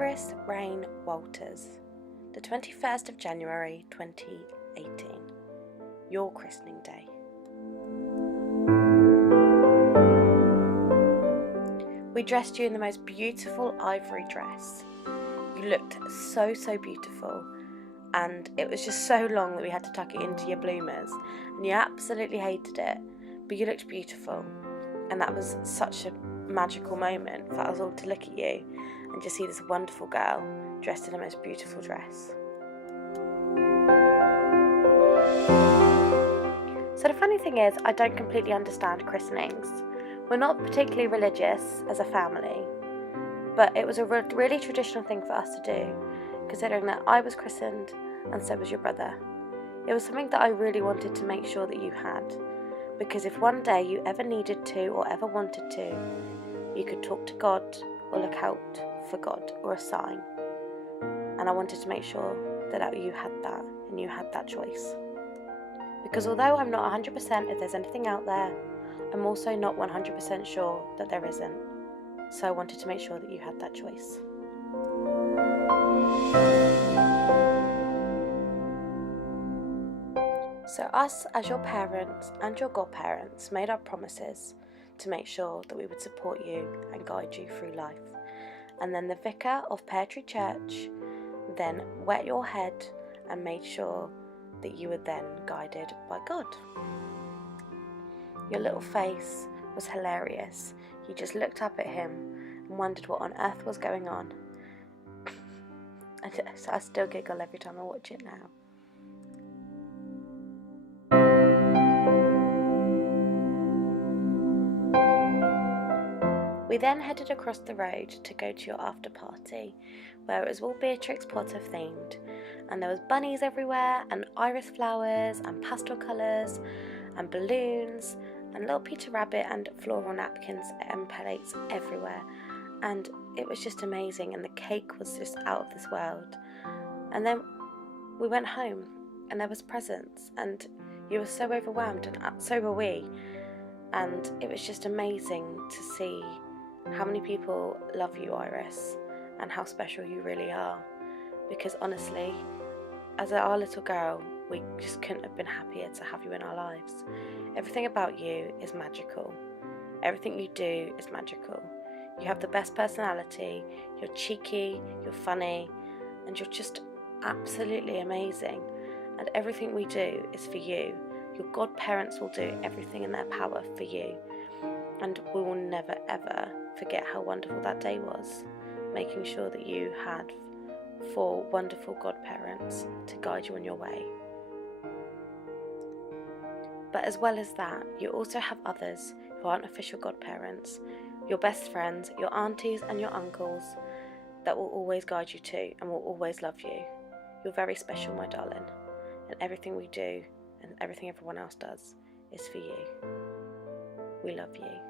Iris Rain Walters, the 21st of January 2018, your christening day. We dressed you in the most beautiful ivory dress. You looked so beautiful, and it was just so long that we had to tuck it into your bloomers, and you absolutely hated it, but you looked beautiful, and that was such a magical moment for us all to look at you and just see this wonderful girl dressed in the most beautiful dress. So the funny thing is, I don't completely understand christenings. We're not particularly religious as a family, but it was a really traditional thing for us to do, considering that I was christened and so was your brother. It was something that I really wanted to make sure that you had, because if one day you ever needed to or ever wanted to, you could talk to God or look out for God or a sign. And I wanted to make sure that you had that and you had that choice. Because although I'm not 100% if there's anything out there, I'm also not 100% sure that there isn't. So I wanted to make sure that you had that choice. So us as your parents and your godparents made our promises to make sure that we would support you and guide you through life. And then the vicar of Pear Tree Church then wet your head and made sure that you were then guided by God. Your little face was hilarious. You just looked up at him and wondered what on earth was going on. I still giggle every time I watch it now. We then headed across the road to go to your after party, where it was all Beatrix Potter themed, and there was bunnies everywhere, and iris flowers, and pastel colours, and balloons, and little Peter Rabbit, and floral napkins and plates everywhere, and it was just amazing, and the cake was just out of this world. And then we went home, and there was presents, and you were so overwhelmed, and so were we, and it was just amazing to see how many people love you, Iris, and how special you really are. Because honestly, as our little girl, we just couldn't have been happier to have you in our lives. Everything about you is magical. Everything you do is magical. You have the best personality, you're cheeky, you're funny, and you're just absolutely amazing. And everything we do is for you. Your godparents will do everything in their power for you. And we will never ever forget how wonderful that day was, making sure that you had 4 wonderful godparents to guide you on your way. But as well as that, you also have others who aren't official godparents, your best friends, your aunties and your uncles, that will always guide you too and will always love you. You're very special, my darling, and everything we do and everything everyone else does is for you. We love you.